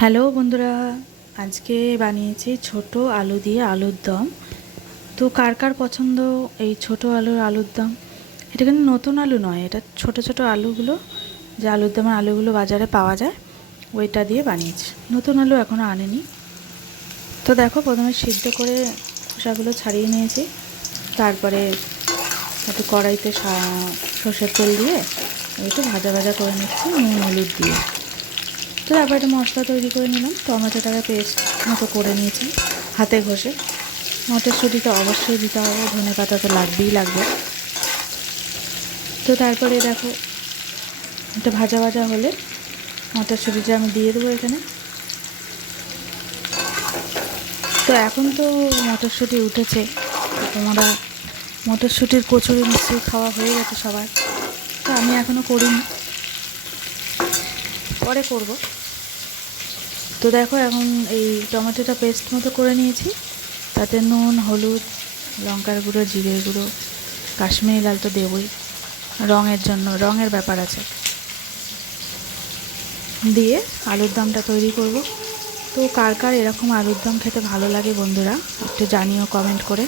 Hello বন্ধুরা, আজকে বানিয়েছি ছোট আলু দিয়ে আলুর দম। তো কার কার পছন্দ এই ছোট আলুর দম? এটা কিন্তু নতুন আলু নয়, এটা ছোট ছোট আলুগুলো, যে আলুর দমের আলুগুলো বাজারে পাওয়া যায় ওইটা দিয়ে বানিয়েছি। নতুন আলু এখনও আনেনি। তো দেখো, প্রথমে সিদ্ধ করে খোসাগুলো ছাড়িয়ে নিয়েছি। তারপরে একটু কড়াইতে সর্ষের তেল দিয়ে একটু ভাজা ভাজা করে নিচ্ছি নুন হলুদ দিয়ে। তো তারপর একটা মশলা তৈরি করে নিলাম। টমেটোটাকে পেস্ট মতো করে নিয়েছি হাতে ঘষে। মটরশুঁটি তো অবশ্যই দিতে হবে, ধনে পাতা তো লাগবেই লাগবে। তো তারপরে দেখো, একটা ভাজা ভাজা হলে মটরশুঁটিটা আমি দিয়ে দেবো এখানে। তো এখন তো মটরশুঁটি উঠেছে, তোমরা মটরশুঁটির কচুরি নিশ্চয়ই খাওয়া হয়ে গেছে সবার। তো আমি এখনও করিনি, পরে করব। তো দেখো, এখন এই টমেটোটা পেস্ট মতো করে নিয়েছি, তাতে নুন হলুদ লঙ্কার গুঁড়ো জিরের গুঁড়ো কাশ্মীরি লাল তো দেবই, রঙের জন্য, রঙের ব্যাপার আছে, দিয়ে আলুর দমটা তৈরি করব। তো কার কার এরকম আলুর দম খেতে ভালো লাগে বন্ধুরা, একটু জানিও কমেন্ট করে।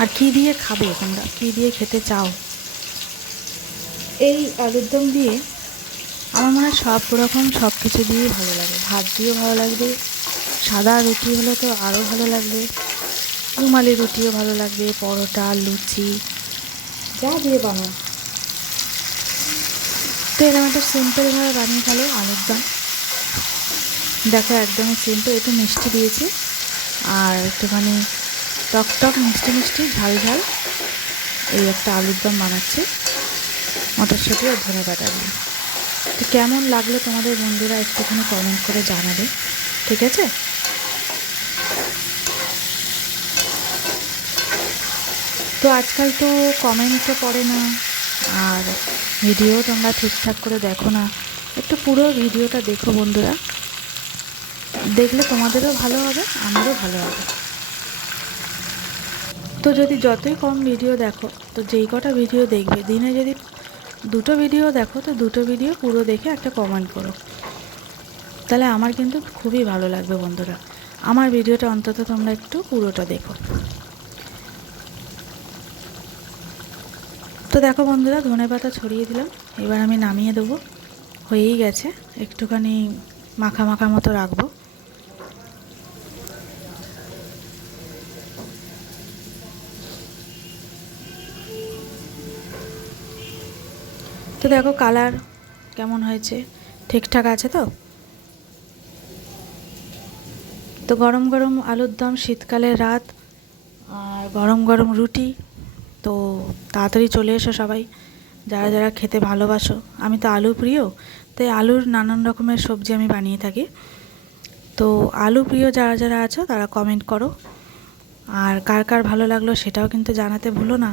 আর কী দিয়ে খাবে তোমরা, কী দিয়ে খেতে চাও? এই আলুর দম দিয়ে আমার মনে হয় সব রকম সব কিছু দিয়েই ভালো লাগে। ভাত দিয়েও ভালো লাগবে, সাদা রুটি হলে তো আরও ভালো লাগবে, রুমালি রুটিও ভালো লাগবে, পরোটা লুচি যা দিয়ে বানাও। তো এরকম একটা সিম্পলভাবে বানিয়ে ফেলো আলুর দম। দেখো, একদমই সিম্পল, একটু মিষ্টি দিয়েছি আর একটুখানি টক টক মিষ্টি মিষ্টি ঝাল ঝাল এই একটা আলুর দম বানাচ্ছি মটরশুঁটি আর ধনে পাতা দিয়ে। তো কেমন লাগলো তোমাদের বন্ধুরা একটুখানি কমেন্ট করে জানাবে, ঠিক আছে? তো আজকাল তো কমেন্টও পড়ে না, আর ভিডিও তোমরা ঠিকঠাক করে দেখো না। একটু পুরো ভিডিওটা দেখো বন্ধুরা, দেখলে তোমাদেরও ভালো হবে, আমারও ভালো হবে। তো যদি যতই কম ভিডিও দেখো, তো যেই কটা ভিডিও দেখবে, দিনে যদি দুটো ভিডিও দেখো, তো দুটো ভিডিও পুরো দেখে একটা কমেন্ট করো, তাহলে আমার কিন্তু খুবই ভালো লাগবে বন্ধুরা। আমার ভিডিওটা অন্তত তোমরা একটু পুরোটা দেখো। তো দেখো বন্ধুরা, ধনে পাতা ছড়িয়ে দিলাম, এবার আমি নামিয়ে দেবো। হয়েই গেছে, একটুখানি মাখা মাখা মতো রাখবো। তো দেখো কালার কেমন হয়েছে, ঠিকঠাক আছে তো? তো গরম গরম আলুর দম, শীতকালের রাত আর গরম গরম রুটি, তো তাড়াতাড়ি চলে এসো সবাই, যারা যারা খেতে ভালোবাসো। আমি তো আলু প্রিয়, তাই আলুর নানান রকমের সবজি আমি বানিয়ে থাকি। তো আলু প্রিয় যারা যারা আছো তারা কমেন্ট করো, আর কার কার ভালো লাগলো সেটাও কিন্তু জানাতে ভুলো না।